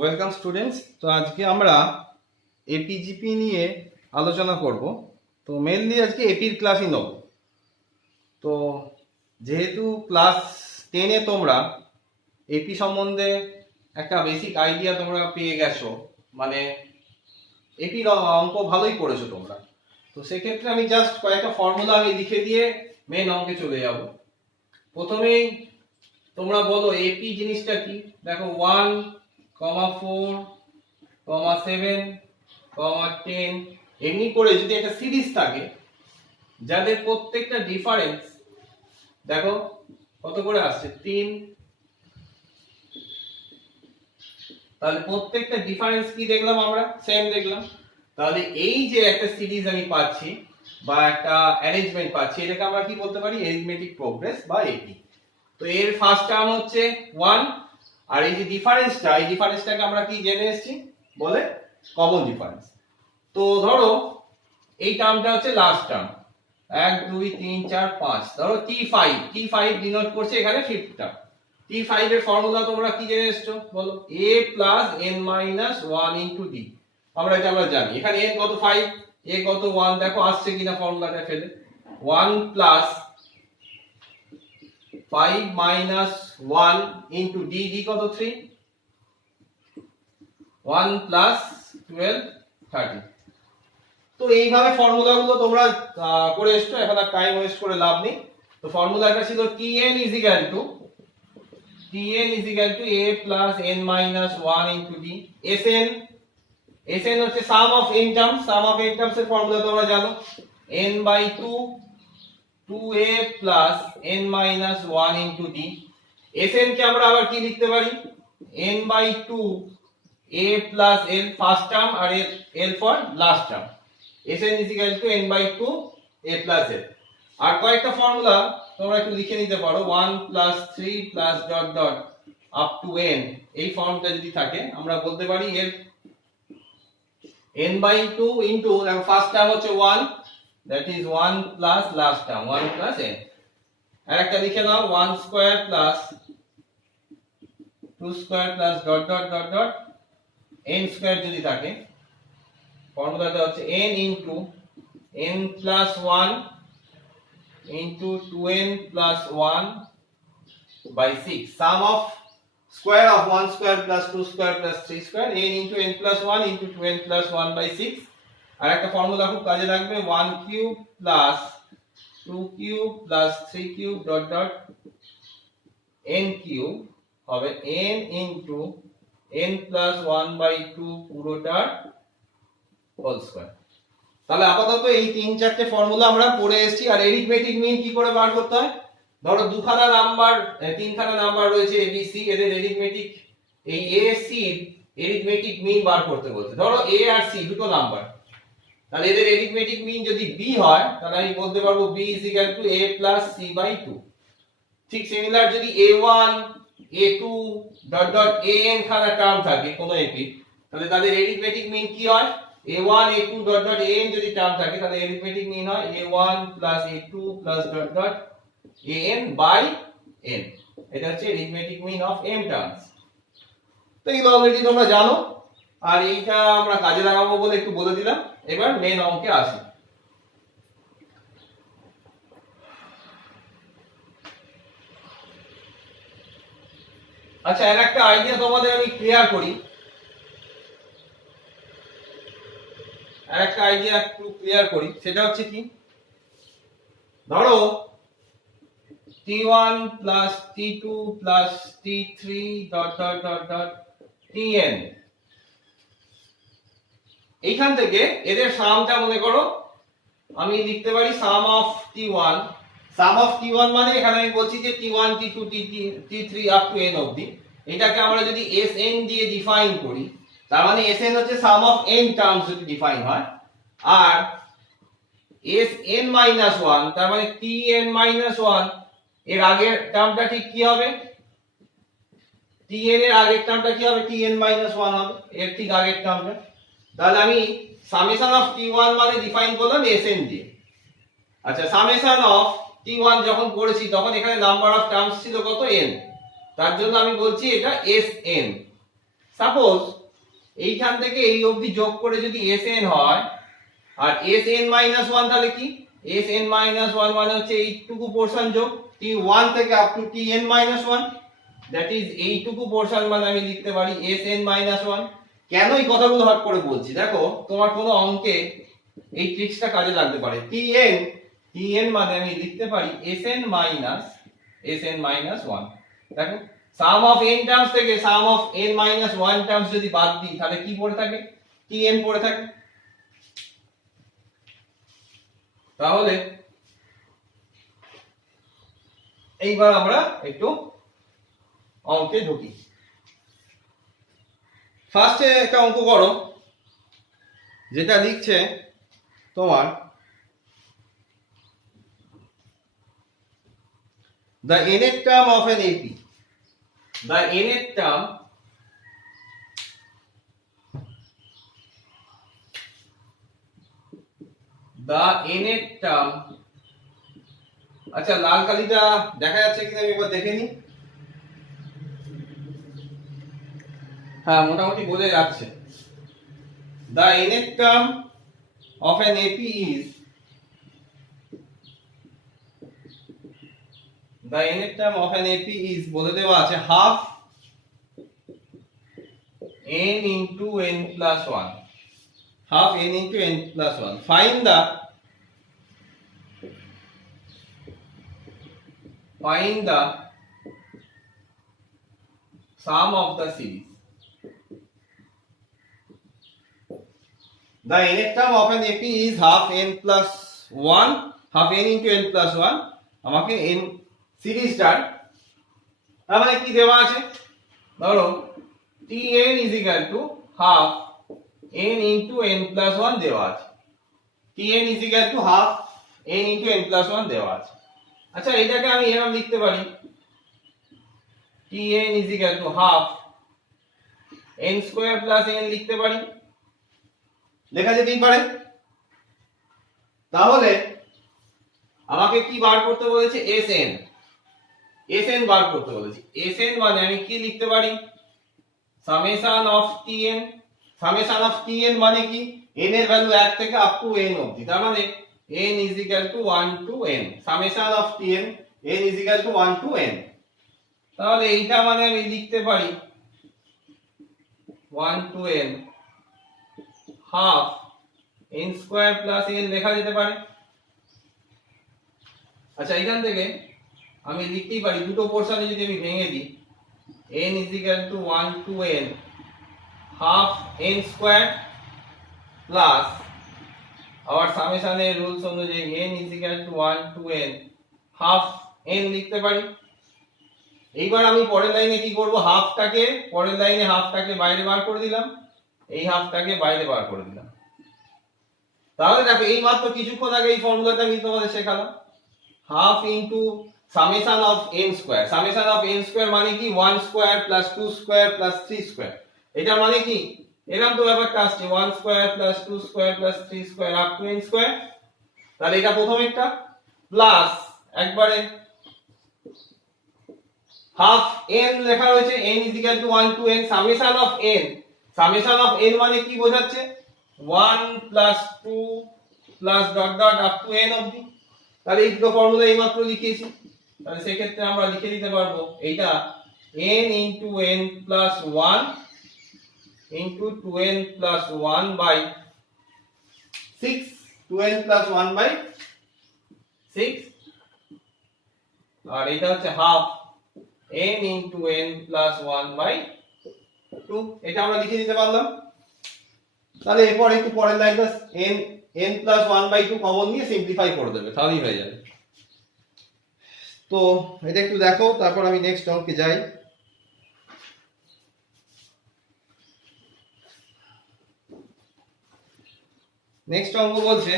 Welcome students. তো আজকে আমরা এপিজিপি নিয়ে আলোচনা করব। তো মেনলি আজকে এপির ক্লাসই নেব। তো যেহেতু ক্লাস 10-এ তোমরা এপি সম্বন্ধে একটা বেসিক আইডিয়া তোমরা পেয়ে গেছো, মানে এপির অঙ্ক ভালোই করেছো তোমরা। তো সেক্ষেত্রে আমি জাস্ট কয়েকটা ফর্মুলা আমি লিখে দিয়ে মেন অঙ্কে চলে যাব। প্রথমেই তোমরা বলো এপি জিনিসটা কি। দেখো 1,4,7,10 এমনি করে যদি একটা সিরিজ থাকে যাদের প্রত্যেকটা ডিফারেন্স দেখো কত করে আসছে 3, তাহলে প্রত্যেকটা ডিফারেন্স কি দেখলাম আমরা, সেম দেখলাম। তাহলে এই যে একটা সিরিজ আমি পাচ্ছি বা একটা অ্যারেঞ্জমেন্ট পাচ্ছি, এটাকে আমরা কি বলতে পারি, অ্যারিথমেটিক প্রোগ্রেস বা এপি। তো এর ফার্স্ট টার্ম হচ্ছে 1, আর এই যে ডিফারেন্সটা, এই ডিফারেন্সটাকে আমরা কি জেনে এসেছি বলে কমন ডিফারেন্স। তো ধরো এই টার্মটা হচ্ছে লাস্ট টার্ম, 1 2 3 4 5, ধরো t5 ডিনোট করছে এখানে ফিফথ টার্ম। t5 এর ফর্মুলা তোমরা কি জেনে এসছো বলো, a plus n minus 1 into d। আমরা জানি এখানে n কত 5, a কত 1, দেখো আসছে কিনা ফর্মুলাটা ফেলে। 1 plus 5 minus 1 into d, d কত 3, 1 প্লাস 12 30। তো এইভাবে ফর্মুলাগুলো তোমরা করে এসছো, এখন আর টাইম ওয়েস্ট করে লাভ নেই। তো ফর্মুলাটা ছিল tn is equal to a plus n minus 1 into d। sn হচ্ছে sum of n terms এর ফর্মুলা তোমরা জানো, n by 2a plus n minus 1 into d। sn কে আমরা আবার কি লিখতে পারি, n by 2 a plus l first term আর l for last term. sn is equal to n by 2 a plus l। আর কয়েকটা ফর্মুলা তোমরা একটু লিখে নিতে পারো, 1 plus 3 plus dot dot up to n। এই ফর্মটা যদি থাকে আমরা বলতে পারি এর n by 2 into, দেখো ফার্স্ট টার্ম হচ্ছে 1, that is 1 plus last term 1 plus n। আর একটা লিখে নাও 1 square plus 2 square plus dot dot dot dot n square যদি থাকে, ফর্মুলাটা হচ্ছে n into n plus 1 into 2n plus 1 by 6, sum of square of 1 square plus 2 square plus 3 square, n into n plus 1 into 2n plus 1 by 6। আর একটা formula খুব কাজে লাগবে, 1 cube plus 2 cube plus 3 cube dot dot n cube হবে n into n plus 1 by 2 পুরোটার whole square. তাহলে আপাতত এই 3-4টে formula আমরা পড়ে এসেছি। আর এরিথমেটিক মিন কি করে বার করতে হয়, ধরো তিনখানা নাম্বার রয়েছে a b c, এদের এরিথমেটিক, এই a c এর এরিথমেটিক মিন বার করতে বলছে। ধরো a আর c দুটো নাম্বার, তাহলে এদের এরিথমেটিক মিন যদি b হয় তাহলে আমি বলতে পারবো b is equal to a plus c by 2। ঠিক সিমিলার যদি a1 a2 dot dot an খানা টার্ম থাকে কোনো এপি, তাহলে তাদের এরিথমেটিক মিন কি হয়, a1 a2 dot dot an যদি টার্ম থাকে তাহলে এরিথমেটিক মিন হয় a1 plus a2 plus dot dot an by n। এটা হচ্ছে arithmetic mean of m terms. তো এগুলো অলরেডি তোমরা জানো, আর এইটা আমরা কাজে লাগাবো বলে একটু বলে দিলাম। এবার মেন অঙ্কে আসি। আচ্ছা, এর একটা আইডিয়া তোমাদের আমি ক্লিয়ার করি, সেটা হচ্ছে কি, ধরো t1 plus t2 plus t3 dot dot dot dot tn। এইখান থেকে এদের সামটা মনে করো আমি লিখতে পারি sum of t1 মানে এখানে আমি বলছি যে t1 t2 t3 up to n অবধি, এটাকে আমরা যদি sn দিয়ে ডিফাইন করি, তার মানে sn হচ্ছে sum of n টার্মস যদি ডিফাইন হয়, আর sn minus 1 তার মানে tn minus 1 এর আগের টার্মটা ঠিক কি হবে, tn এর আগের টার্মটা কি হবে, tn minus 1 হবে এর ঠিক আগের টার্মটা। তাহলে আমি সামেশন অফ t1 মানে ডিফাইন করলাম sn দিয়ে। আচ্ছা, সামেশন অফ t1 যখন করেছি তখন এখানে নাম্বার অফ টার্মস ছিল কত, n, তার জন্য আমি বলছি এটা sn। সাপোজ এইখান থেকে এই অবধি যোগ করে যদি Sn হয় আর Sn-1 তাহলে কি Sn-1 মানে হচ্ছে এইটুকু পোরশন যোগ T1 থেকে up to Tn-1, that is এইটুকু পোরশন মানে আমি লিখতে পারি Sn-1। কেন এই কথাগুলো হট করে বলছি দেখো, তোমার কোনো অঙ্কে এই ট্রিক্সটা কাজে লাগতে পারে। Tn মানে আমি লিখতে পারি Sn-1। দেখো সাম অফ n টার্মস থেকে সাম অফ n-1 টার্মস যদি বাদ দিই তাহলে কি পড়ে থাকে, Tn পড়ে থাকে। তাহলে এইবার আমরা একটু অঙ্কে ঢুকি। ফার্স্টে একটা অঙ্ক করো যেটা লিখছে তোমার the nth term of an AP, the nth term আচ্ছা লাল কালিটা দেখা যাচ্ছে কিনা আমি একবার দেখে নিই। হ্যাঁ মোটামুটি বোঝা যাচ্ছে। the nth term of an AP is বলে দেওয়া আছে half n into n plus 1, half n into n plus 1. Find the sum of the series. The nth term of an AP is half n plus 1, half n into n plus 1. আমাকে n সিরিজটার তার মানে কি দেওয়া আছে, ধরো Tn is equal to half n into n plus 1 দেওয়া আছে। Tn is equal to half n into n plus 1 দেওয়া আছে। আচ্ছা এটাকে আমি এরকম লিখতে পারি Tn is equal to half n square plus n লিখতে পারি, লেখা যেতেই পারে। তাহলে আমাকে কি বার করতে বলেছে, Sn বার করতে বলেছে। Sn মানে আমি কি লিখতে পারি, সামেশন অফ Tn মানে কি n এর ভ্যালু 1 থেকে আপ টু n অবধি, তার মানে n is equal to 1 to n, summation of Tn n is equal to 1 to n। তাহলে এইটা মানে আমি লিখতে পারি 1 to n half n square plus n লেখা যেতে পারে। আচ্ছা এখান থেকে আমি লিখতেই পারি দুটো পোরশনে যদি আমি ভেঙে দিই n is equal to 1 to n half n square plus আবার সামেশনের রুলস অনুযায়ী n is equal to 1 to n half n লিখতে পারি। এইবার আমি পরের লাইনে কি করব, পরের লাইনে হাফটাকে বাইরে বার করে দিলাম, এই হাফটাকে বাইরে বার করে দিলাম। তাহলে দেখো এই মাত্র কিছুক্ষণ আগে এই ফর্মুলাটা আমি তোমাদের শেখালাম, half into summation of n square. Summation of n square মানে কি 1 square plus 2 square plus 3 square. এটা মানে কি এরকম তো ব্যাপারটা আসছে 1 square plus 2 square plus 3 square up to n square. তাহলে এটা প্রথম একটা প্লাস একবারে হাফ n লেখা রয়েছে n is equal to 1 to n summation of n। Summation of n মানে কি বোঝাচ্ছে 1 plus 2 plus dot dot up to n অবধি। তাহলে এই দুটো ফর্মুলা এইমাত্র লিখিয়েছি, তাহলে সেই ক্ষেত্রে আমরা লিখে দিতে পারবো এইটা n into n plus 1 into 2n plus 1 by 6, 2n plus 1 by 6, আর এটা হচ্ছে half n into n plus 1 by 2। এটা আমরা লিখে দিতে পারলাম। তাহলে এরপর একটু পরের লাইনটা n plus 1 by 2 কমন নিয়ে সিম্পলিফাই করে দেবে, তাহলেই হয়ে যাবে। তো এটা একটু দেখো, তারপর আমি নেক্সট অঙ্কে যাই। নেক্সট অঙ্ক বলছে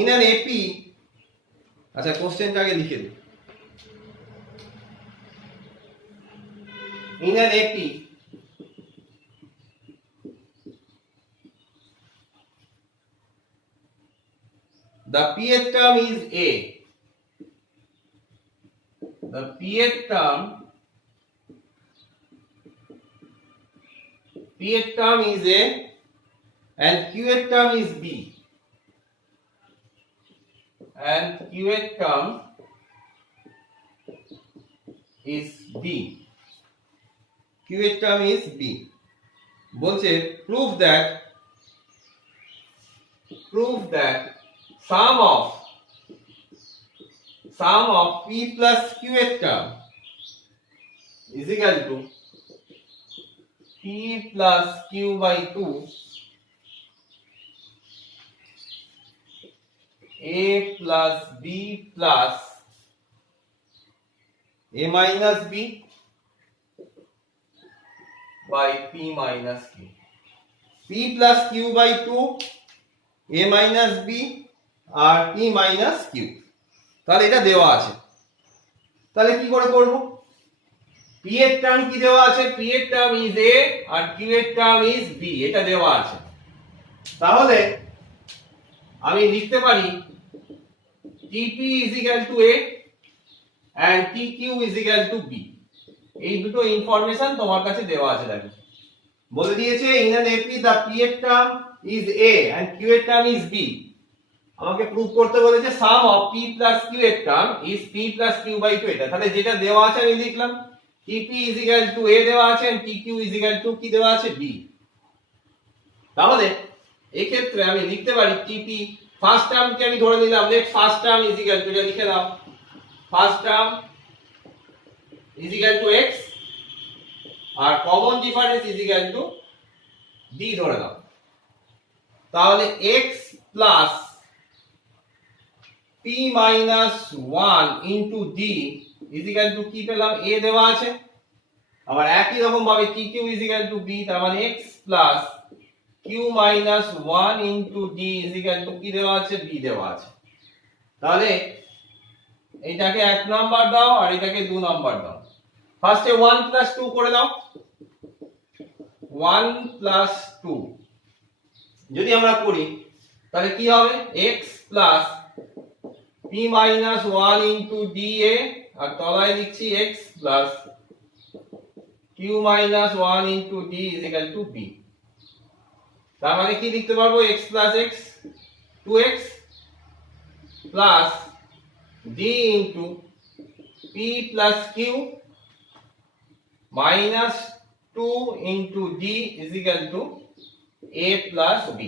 ইন অ্যান এপি, আচ্ছা কোশ্চেনটা আগে লিখে দিই। In an AP, the pth term is a. The pth term is a and qth term is b. And qth term is b. qth term is b. বলছে prove that sum of p plus qth term is equal to p plus q by 2 a plus b plus a minus b by p minus q. p plus q by 2 a minus b R p minus q. তাহলে এটা দেওয়া আছে, তাহলে কি করে করব? p এর term কি দেওয়া আছে? p এর টার্ম is a আর q এর টার্ম is b, এটা দেওয়া আছে। তাহলে আমি লিখতে পারি tp is equal to a and tq is equal to b। এই দুটো ইনফরমেশন তোমার কাছে দেওয়া আছে, দেখো বলে দিয়েছে in an AP the p এর term is a and q এর টার্ম is b। আমাকে প্রুভ করতে বলেছে সাম অফ p plus q এর term is p plus q by 2 এটা। তাহলে যেটা দেওয়া আছে আমি লিখলাম tp is equal to a দেওয়া আছে and tq is equal to কি দেওয়া আছে? b। তাহলে এই ক্ষেত্রে আমি লিখতে পারি tp ফার্স্ট টার্মকে আমি ধরে নিলাম, let first term is equal to, এটা লিখে দাও, first term is equal to x আর common difference is equal to d ধরে দাও। তাহলে x plus p minus 1 into d is equal to কি পেলাম? a দেওয়া আছে। আবার একই রকম ভাবে tq is equal to b, তার মানে x plus q minus 1 into d is equal to কি দেওয়া আছে? b দেওয়া আছে। তাহলে এইটাকে 1 নাম্বার দাও আর এটাকে 2 নাম্বার দাও। ফার্স্টে 1 plus 2 করে দাও, 1 plus 2 যদি আমরা করি তাহলে কি হবে? x plus p minus 1 into dA আর তলায় লিখছি x plus q minus 1 into d is equal to b। তার মানে কি লিখতে পারবো? x plus x 2x plus d into p plus q minus 2 into d is equal to a plus b।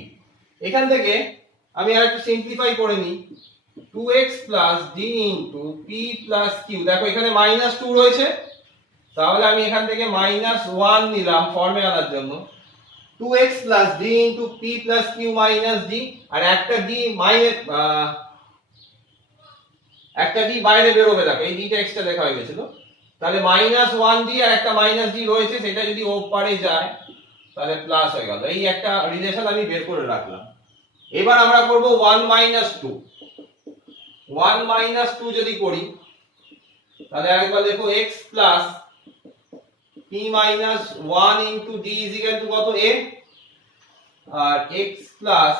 এখান থেকে আমি আরেকটু সিম্পলিফাই করে নিই, 2x plus d into p plus q, দেখো এখানে -2 রয়েছে, তাহলে আমি এখান থেকে -1 নিলাম ফর্মে আনার জন্য, 2x plus d into p plus q minus d আর একটা d বাইরে বেরোবে, দেখো এই dটা এক্সট্রা লেখা হয়ে গেছিল। তাহলে -1d আর একটা -d রয়েছে, সেটা যদি ওপারে যায় তাহলে প্লাস হয়ে গেল। এই একটা রিলেশন আমি বের করে রাখলাম। এবার আমরা করব 1 2। 1 2 যদি করি তাহলে আরেকবার দেখো x plus p minus 1 into d is equal to কত? a R x plus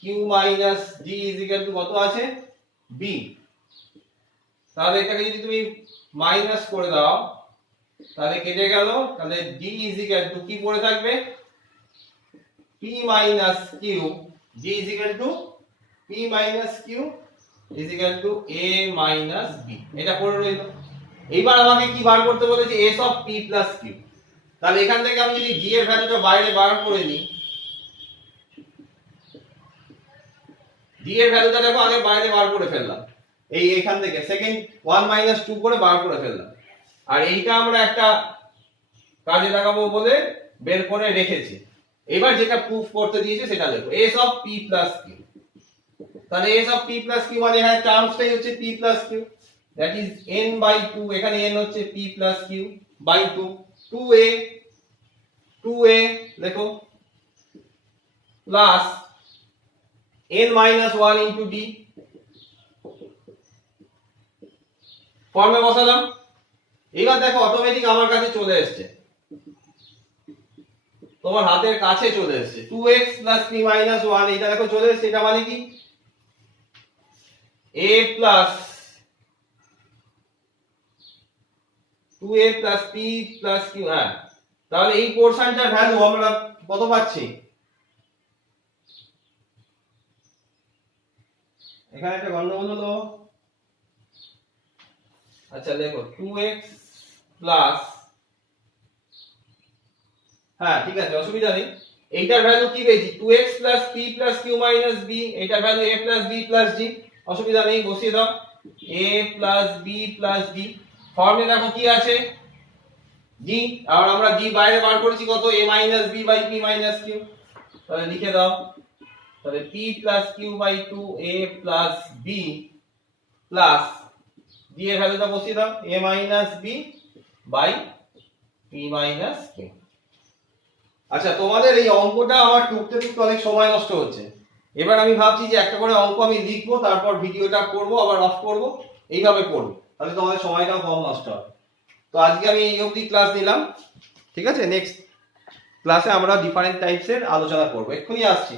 q minus d is equal to কত আছে? b। তাহলে এটাকে যদি তুমি মাইনাস করে দাও তাহলে কেটে গেল, তাহলে d is equal to কি পড়ে থাকবে? p minus q, d is equal to p minus q is equal to a minus b, এটা পড়ে রইল। এইবার আমাকে কি বার করতে বলেছে? s of p plus q। তাহলে এখান থেকে আমি যদি d এর ভ্যালুটা বাইরে বার করে নিই, d এর ভ্যালুটা দেখো আগে বাইরে বার করে ফেললাম, এই এখান থেকে সেকেন্ড 1 2 করে বার করে ফেললাম, আর এইটা আমরা একটা কাজে লাগাবো বলে বের করে রেখেছি। এবার যেটা প্রুফ করতে দিয়েছে সেটা লেখো, s of p plus q। তাহলে s of p plus q মানে এখানে টার্মসটাই হচ্ছে p plus q, that is n by 2, এখানে n হচ্ছে p plus q by 2, 2a দেখো plus n minus 1 into d, ফর্মে বসালাম। এবার দেখো অটোমেটিক আমার কাছে চলে এসেছে, তোমার হাতের কাছে চলে এসেছে 2x plus p minus 1, এটা দেখো চলে এসেছে। এটা মানে কি? a plus 2a plus p plus q, হ্যাঁ, তাহলে এই পোরশনটার ভ্যালু আমরা কত পাচ্ছি? এখানে একটা গন্ডগোল হলো। আচ্ছা দেখো 2x প্লাস, হ্যাঁ ঠিক আছে, অসুবিধা নেই। এইটার ভ্যালু কি পেয়েছি? 2x plus p plus q minus b, এইটার value a plus b plus d, অসুবিধা নেই, বসিয়ে দাও a plus b plus d। ফর্মে দেখো কি আছে? d, আর আমরা d বাইরে বার করেছি কত? a minus b by p minus q, তাহলে লিখে দাও, তাহলে p plus q by 2 a plus b plus d এর ভ্যালুটা বসিয়ে দাও a minus b by p minus q। আচ্ছা, তোমাদের এই অঙ্কটা আমার টুকতে টুকতে অনেক সময় নষ্ট হচ্ছে। এবার আমি ভাবছি যে একটা করে অঙ্ক আমি লিখবো, তারপর ভিডিওটা করব, আবার অফ করব, এইভাবে করব, তাহলে তোমাদের সময়টাও কম নষ্ট হবে। তো আজকে আমি এই অবধি ক্লাস নিলাম, ঠিক আছে? নেক্সট ক্লাসে আমরা ডিফারেন্ট টাইপসের আলোচনা করব, এক্ষুনি আসছি।